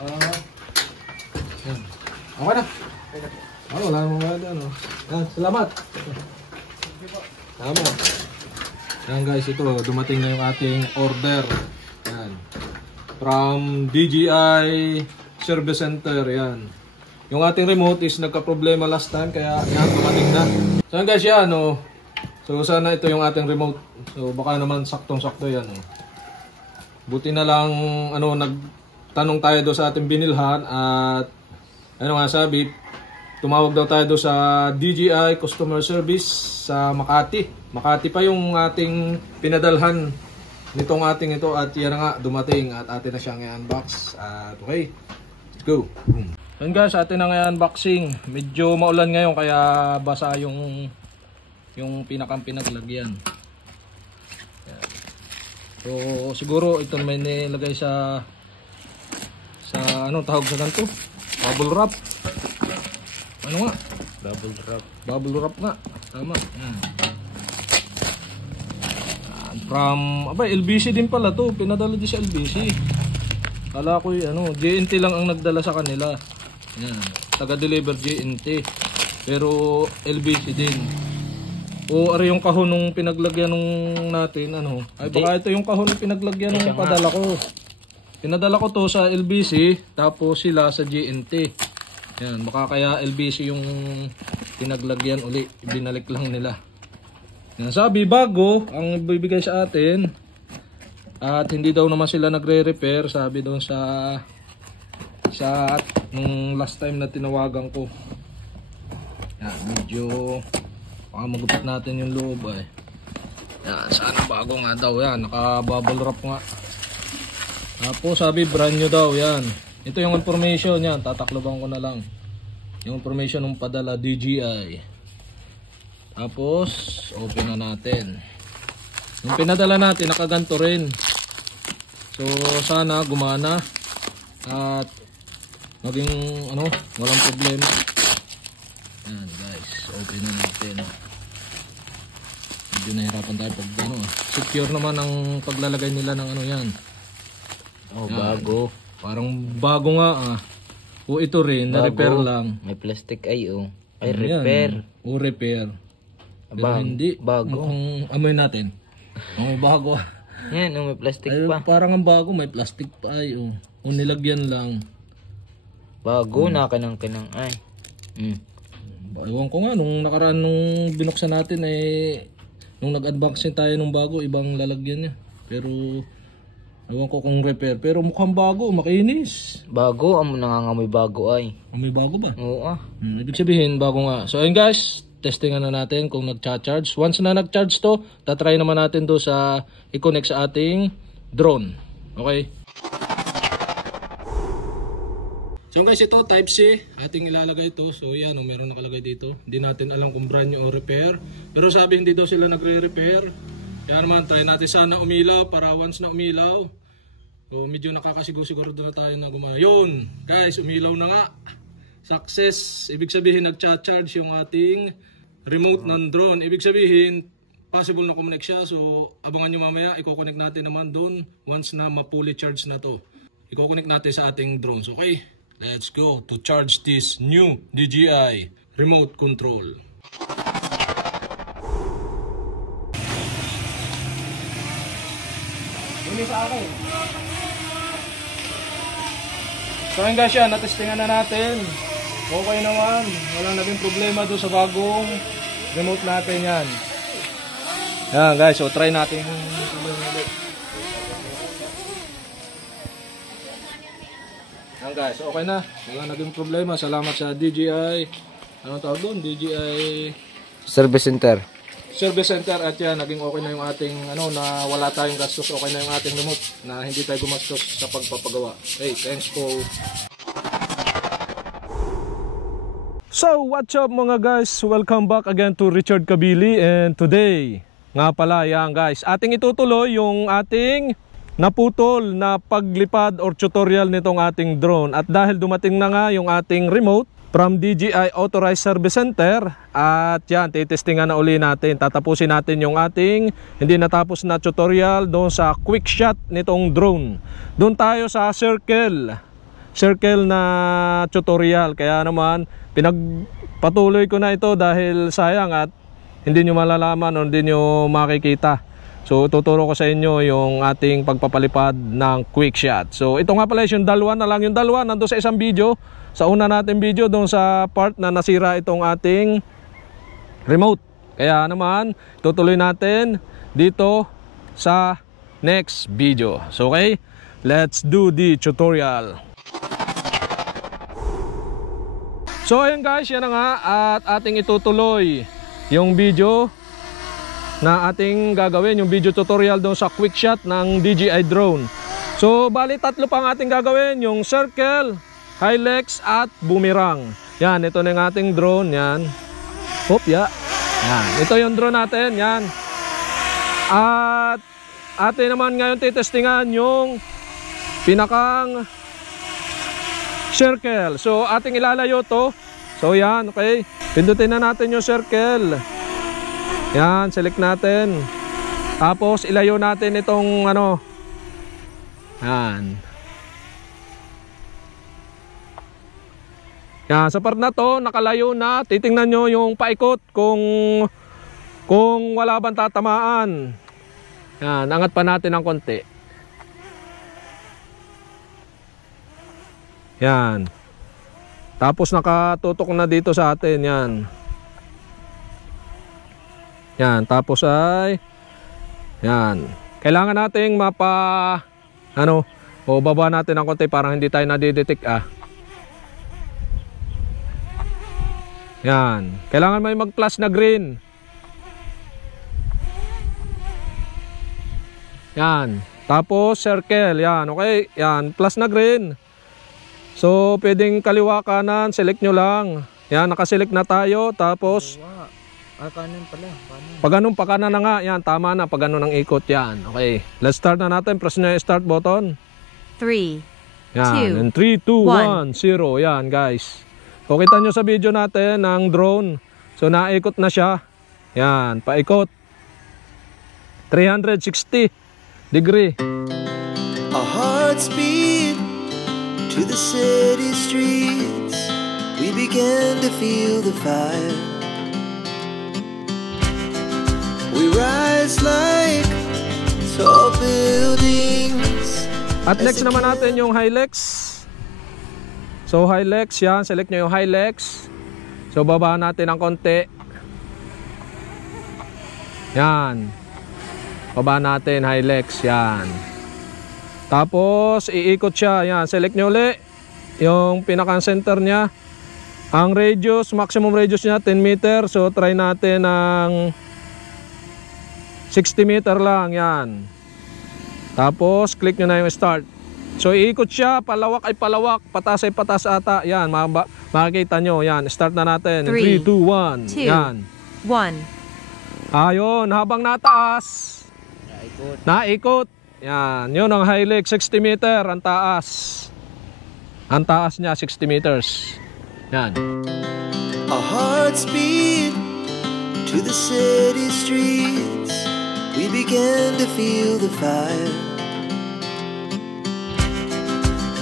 Yan. Okay na. Wala namang ano. Salamat. Salamat. Yan guys, ito dumating na yung ating order. Yan. From DJI Service Center. Yan. Yung ating remote is nagka-problema last time kaya yan dumating na. So yan guys, yan So sana ito yung ating remote. So baka naman saktong-sakto yan. Buti na lang nagtanong tayo do sa ating binilhan at ano nga sabi, tumawag daw tayo do sa DJI Customer Service sa Makati. Makati pa yung ating pinadalhan nitong ating ito at yan nga dumating at atin na siyang i-unbox. At okay, let's go. Boom. Yan guys, atin na nga unboxing. Medyo maulan ngayon kaya basa yung pinakang pinaglagyan. Yan. So siguro ito may nilagay sa anong tawag sa ganito? Bubble wrap. Ano nga? Bubble wrap. Bubble wrap nga. Tama. Yan. From LBC din pala to. Pinadala din sa LBC. Kala ko JNT lang ang nagdala sa kanila. Yan. Taga-deliver JNT. Pero LBC din. O ari yung kahon nung pinaglagyan nung natin baka ito yung kahon nung pinaglagyan nung padala ko. Pinadala ko to sa LBC tapos sila sa JNT. Yan, baka kaya LBC yung pinaglagyan uli, binalik lang nila. Yan, sabi bago ang ibibigay sa atin at hindi daw naman sila nagre-repair, sabi doon sa nung last time na tinawagan ko. Yan, medyo magupit natin yung loob Yan, sana bago nga daw yan, naka-bubble wrap nga. Tapos sabi brand new daw yan. Ito yung information yan, tatakloban ko na lang. Yung information ng padala DJI. Tapos open na natin. Yung pinadala natin nakaganto rin. So sana gumana at maging walang problema. Yan guys, open na natin. Medyo nahirapan tayo pag secure naman ang paglalagay nila ng yan. Bago. Parang bago nga O ito rin, na-repair lang. May plastic ay repair. O repair. Pero hindi. Bago. Mukhang amoy natin. Bago. Yan, may plastic pa. Parang ang bago, may plastic pa ay O nilagyan lang. Bago na kanang ay. Ewan ko nga, nung nakaraan nung binuksan natin nung nag-unboxing tayo nung bago, ibang lalagyan niya. Pero ewan ko kung repair. Pero mukhang bago, makinis. Bago, nangangamoy bago ay. May bago ba? Oo Ibig sabihin, bago nga. So ayun guys, testingan na natin kung nag-charge. Once na nag-charge to, tatry naman natin to sa i-connect sa ating drone. Okay? So guys, ito Type-C, ating ilalagay ito. So yan, meron nakalagay dito. Hindi natin alam kung brand new o repair. Pero sabi hindi daw sila nagre-repair. Kaya naman, try natin sana umilaw para once na umilaw. So medyo nakakasigo-siguro na tayo na gumana. Yun, guys, umilaw na nga. Success. Ibig sabihin nagcha-charge yung ating remote ng drone. Ibig sabihin, possible na connect siya. So abangan nyo mamaya, i-connect natin naman doon once na ma-fully charge na to. I-connect natin sa ating drones, okay? Let's go to charge this new DJI remote control. Ini sa akin. So ayun guys, natestingan na natin. Okay naman. Walang naging problema doon sa bagong remote natin yan. Yan guys, so try natin. Yan guys, okay na. Wala naging problema. Salamat sa DJI. Ano tawag doon? DJI Service Center. Service Center at yan, naging okay na yung ating na wala tayong gastos. Okay na yung ating remote na hindi tayo gumastos sa pagpapagawa. Okay, thanks po. So, what's up mga guys? Welcome back again to Richard Kabili. And today, nga pala yan guys, ating itutuloy yung ating naputol na paglipad or tutorial nitong ating drone. At dahil dumating na nga yung ating remote from DJI Authorized Service Center, at yan, titestingan na uli natin. Tatapusin natin yung ating hindi natapos na tutorial doon sa quick shot nitong drone. Doon tayo sa circle circle na tutorial. Kaya naman pinagpatuloy ko na ito dahil sayang at hindi nyo malalaman o hindi nyo makikita. So tuturo ko sa inyo yung ating pagpapalipad ng quick shot. So ito nga pala yung dalawa na lang. Yung dalawa nandun sa isang video, sa una natin video, doon sa part na nasira itong ating remote. Kaya naman tutuloy natin dito sa next video. So okay, let's do the tutorial. So ayun guys, yan na nga at ating itutuloy yung video na ating gagawin, yung video tutorial doon sa quick shot ng DJI drone. So bali tatlo pang ating gagawin, yung circle, Hilux at boomerang. Yan, ito na yung ating drone, yan. Hop, ya. Yan, ito yung drone natin, yan. At atin naman ngayon titestingan yung pinakang circle. So ating ilalayo to. So yan, okay. Pindutin na natin yung circle. Yan, select natin. Tapos ilayo natin itong ano. Yan. Yan, sa part na to nakalayo na. Titingnan nyo yung paikot kung wala bang tatamaan. Yan, angat pa natin ng konti. Yan. Tapos nakatutok na dito sa atin, yan. Yan, tapos ay yan. Kailangan nating o baba natin ng konti para hindi tayo nadidetect Yan. Kailangan may mag-flash na green. Yan. Tapos circle, yan. Okay, yan, plus na green. So, pwedeng kaliwa kanan, select nyo lang. Yan, nakaselect na tayo. Tapos kanan pala. Kanan. Pag ganun, pa kanan na nga. Yan, tama na. Pag ganun ang ikot yan. Okay. Let's start na natin. Press nyo yung start button. 3, Yan. 2, And 3, 2, 1, 0. Yan, guys. So, kita nyo sa video natin ang drone. So, naikot na siya. Yan, paikot. 360 degree. Our hearts beat to the city streets. We began to feel the fire. We rise like tall buildings. At next naman natin yung Hilux. So Hilux, yan, select nyo yung Hilux. So baba natin ng konti. Yan. Baba natin Hilux, yan. Tapos iikot siya, yan, select nyo ulit yung pinaka center niya. Ang radius, maximum radius niya 10 meter. So try natin ng 60 meter lang, yan. Tapos click nyo na yung start. So iikot siya, palawak ay palawak, patas ay patas ata. Yan, makikita nyo, yan. Start na natin. 3, 2, 1. Yan. 1. Ayun, habang nataas, naikot. Yan, yun ang Hilux, 60 meter ang taas. Ang taas niya 60 meters. Yan. Our hearts beat to the city streets. We began to feel the fire.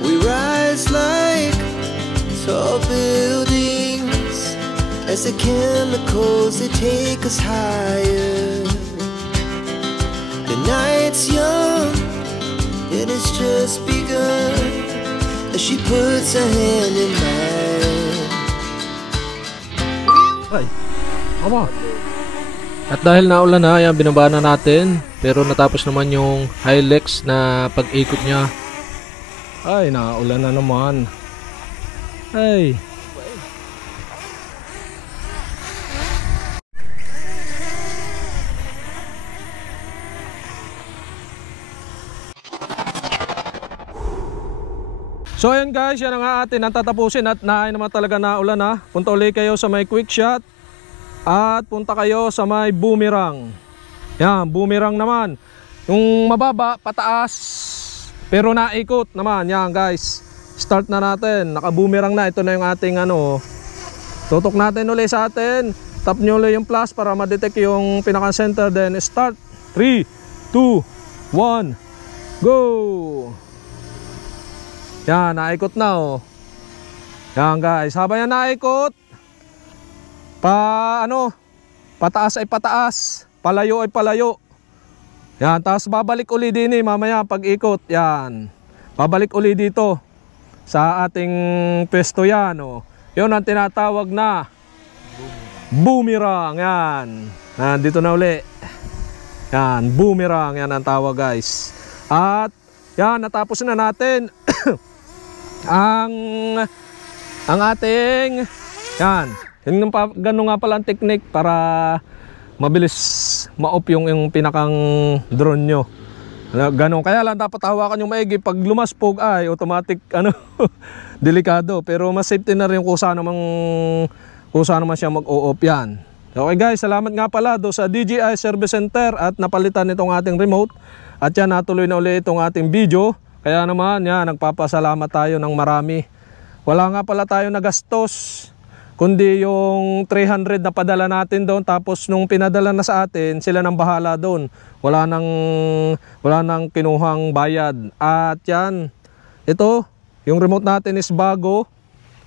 We rise like tall buildings as the chemicals they take us higher. The night's young and it's just begun as she puts her hand in mine. Ay, ama. At dahil naulan na, yan, binaba na natin. Pero natapos naman yung Hilux na pag-ikot niya. Ay, naulan na naman. Ay. So ayan guys, yan ang atin ang tatapusin at naay naman talaga naulan na. Punta ulit kayo sa may quick shot at punta kayo sa may boomerang. Yan, boomerang naman. Yung mababa, pataas, pero naikot naman. Yan guys, start na natin. Naka-boomerang na, ito na yung ating ano. Tutok natin ulit sa atin. Tap nyo ulit yung plus para ma-detect yung pinaka-center. Then start. 3, 2, 1, go! Yan, naikot na oh. Yan guys, habang yan naikot, pataas ay pataas, palayo ay palayo. Yan, tapos babalik uli din mamaya pag ikot. Yan, babalik uli dito sa ating pwesto yan oh. Yun ang tinatawag na boomerang. Yan, dito na uli. Yan, boomerang, yan ang tawag guys. At yan, natapos na natin ang ating yan. Ganun nga pala ang technique para mabilis ma-off yung pinakang drone nyo. Ganun, kaya lang dapat hawakan yung maigi. Pag lumaspog ay automatic delikado. Pero mas safety na rin kung saan naman siya mag-o-off yan. Okay guys, salamat nga pala do sa DJI Service Center at napalitan itong ating remote. At yan, natuloy na ulit itong ating video. Kaya naman yan, nagpapasalamat tayo ng marami. Wala nga pala tayo nagastos, kundi yung 300 na padala natin doon. Tapos nung pinadala na sa atin, sila nang bahala doon. Wala nang kinuhang bayad. At yan, ito, yung remote natin is bago.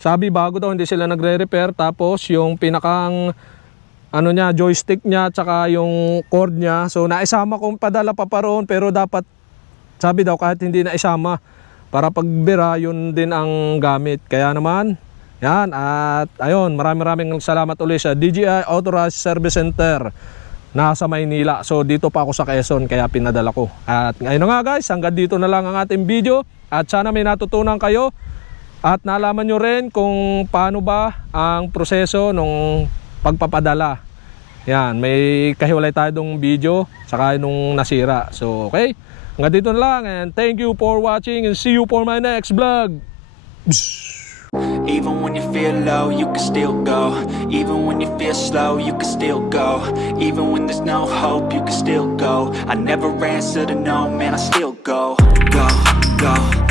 Sabi bago daw, hindi sila nagre-repair. Tapos yung pinakang joystick niya, tsaka yung cord niya. So naisama kong padala pa roon, pero dapat, sabi daw kahit hindi naisama, para pagbira yun din ang gamit. Kaya naman, yan, at ayun, maraming salamat ulit sa DJI Authorized Service Center nasa Maynila. So dito pa ako sa Quezon, kaya pinadala ko. At ngayon na nga guys, hanggang dito na lang ang ating video. At sana may natutunan kayo at nalaman nyo rin kung paano ba ang proseso ng pagpapadala. Yan, may kahiwalay tayo dong video saka nung nasira. So okay, hanggang dito na lang, and thank you for watching and see you for my next vlog. Even when you feel low, you can still go. Even when you feel slow, you can still go. Even when there's no hope, you can still go. I never answer to no, man, I still go. Go, go.